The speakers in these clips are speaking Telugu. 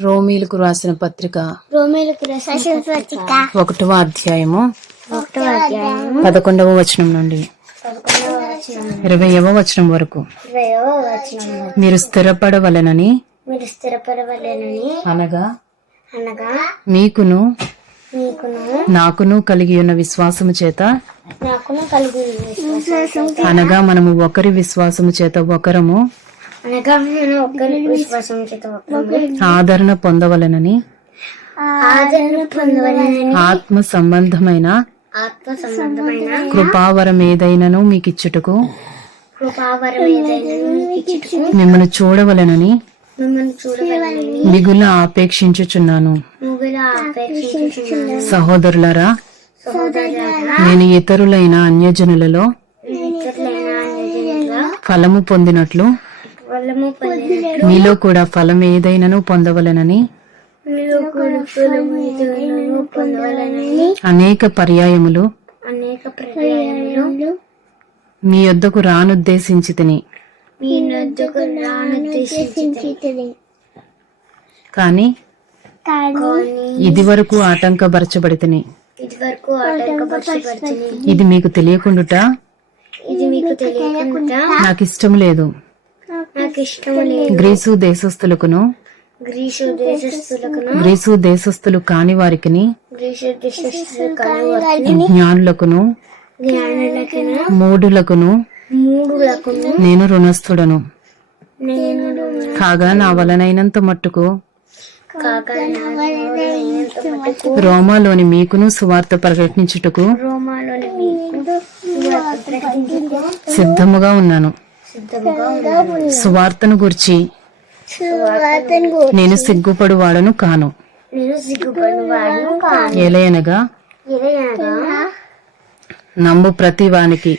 రోమీలకు రాసిన పత్రిక. రోమేలకు రాసిన పత్రిక. ఒకటవ అధ్యాయము. పదకొండవ వచనం నుండి. ఇరవైవ వచనం వరకు. మీరు స్థిరపడవలెనని. మీరు స్థిరపడవలేనని. అనగా. అనగా. మీకును. మీకును. నాకును కలిగి ఉన్న విశ్వాసము చేత. నాకును కలిగి విశ్వాసం అనగా మనము ఒకరి విశ్వాసము చేత ఒకరము. ఆదరణ పొందవలెనని ఆత్మ సంబంధమైన ఆత్మ సంబంధమైన కృపావరం ఏదైనను మీకు ఇచ్చుటకు మిమ్మల్ని చూడవలెనని మిగుల ఆపేక్షించుచున్నాను. సహోదరులారా నేను ఇతరులైన అన్యజనులలో ఫలము పొందినట్లు ఫలము మీలో కూడా ఫలం ఏదైనను పొందవలెనని? ఏదైనా పొందవలనని. అనేక పర్యాయములు. అనేక ప్రయాణములు. మీ యొద్దకు రానుద్దేశించి తిని. కానీ ఇది వరకు ఆటంకపరచబడి తిని. ఇది మీకు తెలియకుండుట? ఇది మీకు తెలియకుండా నాకు ఇష్టం లేదు. గ్రీసు దేశస్థులకును? గ్రీసు దేశస్థులు కాని కనువారికి జ్ఞానులకును? మూఢులకును? మూడులకును నేను రుణస్థుడను. కాగా నా వలనైనంత మట్టుకు? రోమాలోని మీకును సువార్త ప్రకటించుటకు? సిద్ధముగా ఉన్నాను. సువార్తను గుర్చి నేను సిగ్గుపడు వాడను కాను. నేను సిగ్గుపడిన వాడును కాను. ఎలయనగా నమ్ము ప్రతి వానికి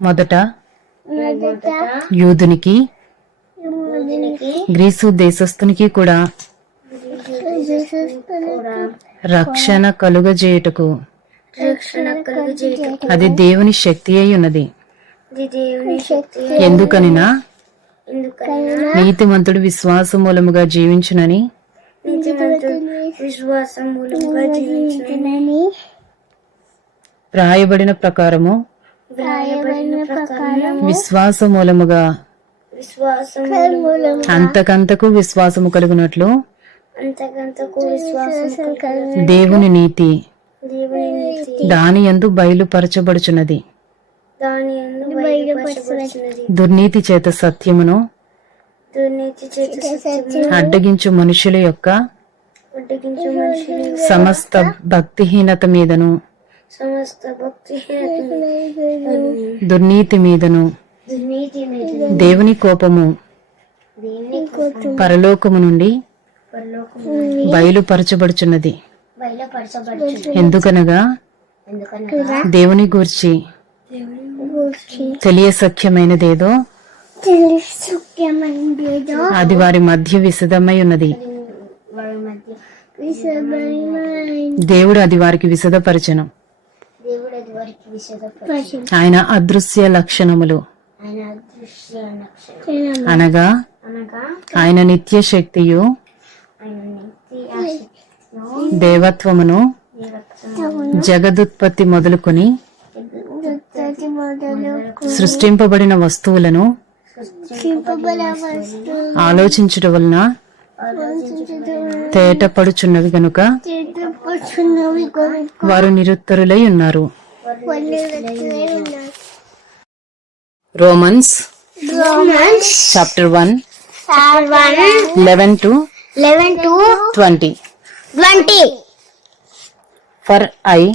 మొదట మొదట యూదునికి దీనికి గ్రీసు దేశస్థునికి కూడా రక్షణ కలుగజేయటకు. అది దేవుని శక్తి అయి ఉన్నది. ఇది దేవుని శక్తి ఎందుకనినా? ఎందుకైనా నీతిమంతుడు విశ్వాస మూలముగా జీవించునని? వ్రాయబడిన ప్రకారము? విశ్వాస మూలముగా? అంతకంతకు విశ్వాసము కలుగునట్లు? దేవుని నీతి. దాని యందు బయలుపరచబడుచున్నది. దాని యందు బయలుపరచబడుచున్నది. దుర్నీతి చేత సత్యమును దుర్నీతి చేత సత్యము అడ్డగించు మనుషుల యొక్క సమస్త భక్తిహీనత మీదను సమస్త భక్తి దుర్నీతి మీదను దేవుని కోపము పరలోకము నుండి బయలుపరచబడుచున్నది. ఎందుకనగా? ఎందుకనగా? దేవుని గూర్చి. తెలియసఖ్యమైనదేదో? సుఖ్యమైనదేదో అది వారి మధ్య విశదమై ఉన్నది. దేవుడు అది వారికి విశదపరచను. ఆయన అదృశ్య లక్షణములు. ఆయన అదృశ్య నక్షత్రం అనగా? అనగా? ఆయన నిత్య శక్తియు ఆయన నిత్య ఆసక్తిను దేవత్వమును దేవత్వం జగదుత్పత్తి మొదలుకొని సృష్టింపబడిన వస్తువులను ఆలోచించుట వలన ఆలోచించడం తేటపడుచున్నవి గనుక వారు నిరుత్తరులై ఉన్నారు. Romans chapter one one eleven two eleven two twenty Twenty. For I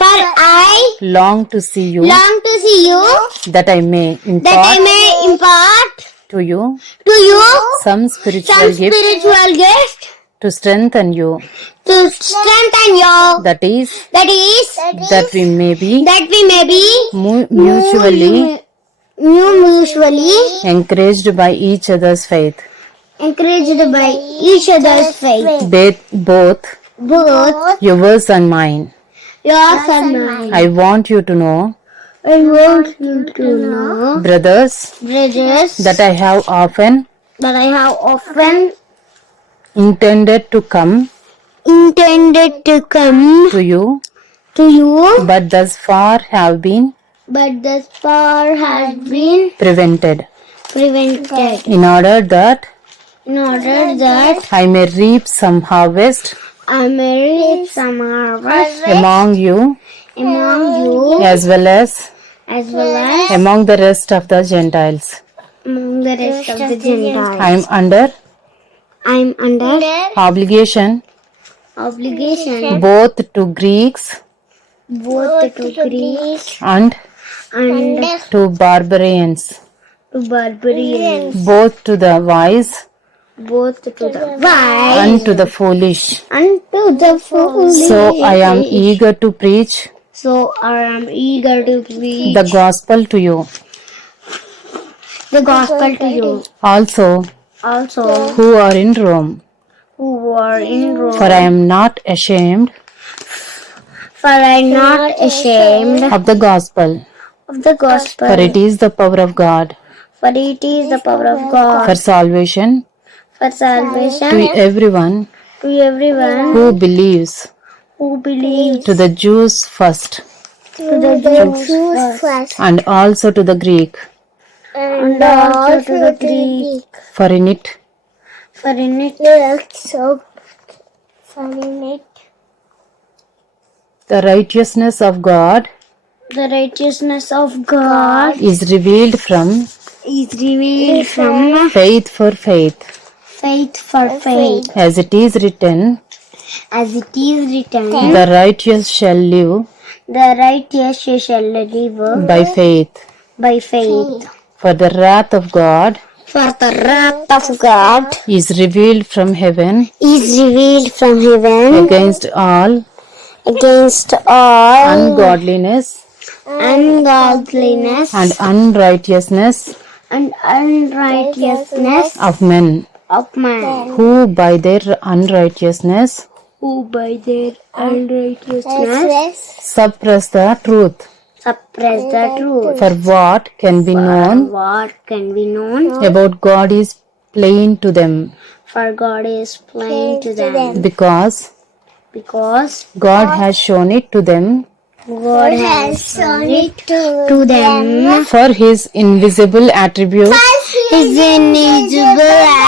For I long to see you, long to see you, that I may that I impart may impart to you to you some some spiritual gift spiritual gift to strengthen you. to strengthen you. That is, That is, that we may be that we may be mu- mutually mu- mutually encouraged by each other's faith encouraged by each other's faith. They, both Both yours and mine. yours and mine. I want you to know, I want you to know, brothers, brothers, that I have often that I have often intended to come intended to come to you, to you, but thus far have been but thus far has been prevented, prevented in order that in order that I may reap some harvest I may reap some harvest among you. among you as well as as well as among the rest of the Gentiles. among the rest of the Gentiles. I am under I am under obligation. obligation. Both to Greeks both to Greeks and and to barbarians, to barbarians, both to the wise both to the wise and to the foolish. and to the foolish. So I am eager to preach So I am eager to preach the gospel to you. the gospel to you. Also, Also, who are in Rome, who are in Rome, for I am not ashamed for I am not ashamed of the gospel, of the gospel, for it is the power of God. For it is the power of God. For salvation for salvation. To everyone to everyone who believes, who believes, to the Jews first, to the Jews first, and also to the Greek. and also to the Greek. For in it. For in it, so for in it, the righteousness of God the righteousness of God is revealed from is revealed from faith for faith, faith for faith, as it is written, as it is written, The righteous shall live the righteous shall live by faith. by faith. For the wrath of God For the wrath of God is revealed from heaven is revealed from heaven against all against all ungodliness ungodliness and unrighteousness and unrighteousness of men, of man, who by their unrighteousness who by their unrighteousness suppress the truth. suppress the truth. For what can be known What can be known? about God is plain to them, For God is plain to them, because because God has shown it to them. God has shown it to them. For his invisible attributes, His invisible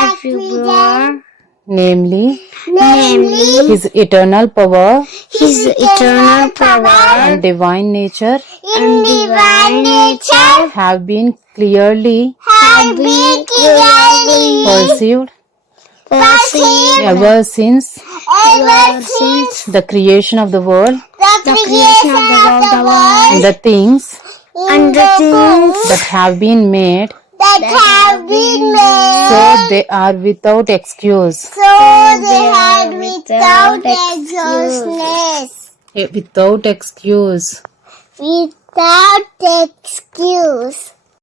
attribute, namely? Namely? His eternal power. His eternal power. and divine nature, and divine nature, have been clearly. Have been clearly. Perceived. Perceived. Ever since. Ever since. the creation of the world. The creation of the world, the world. and the things and the things that have been made, that have been made. so they are without excuse. So they had without excuse. Eh, Without excuse. Without excuse.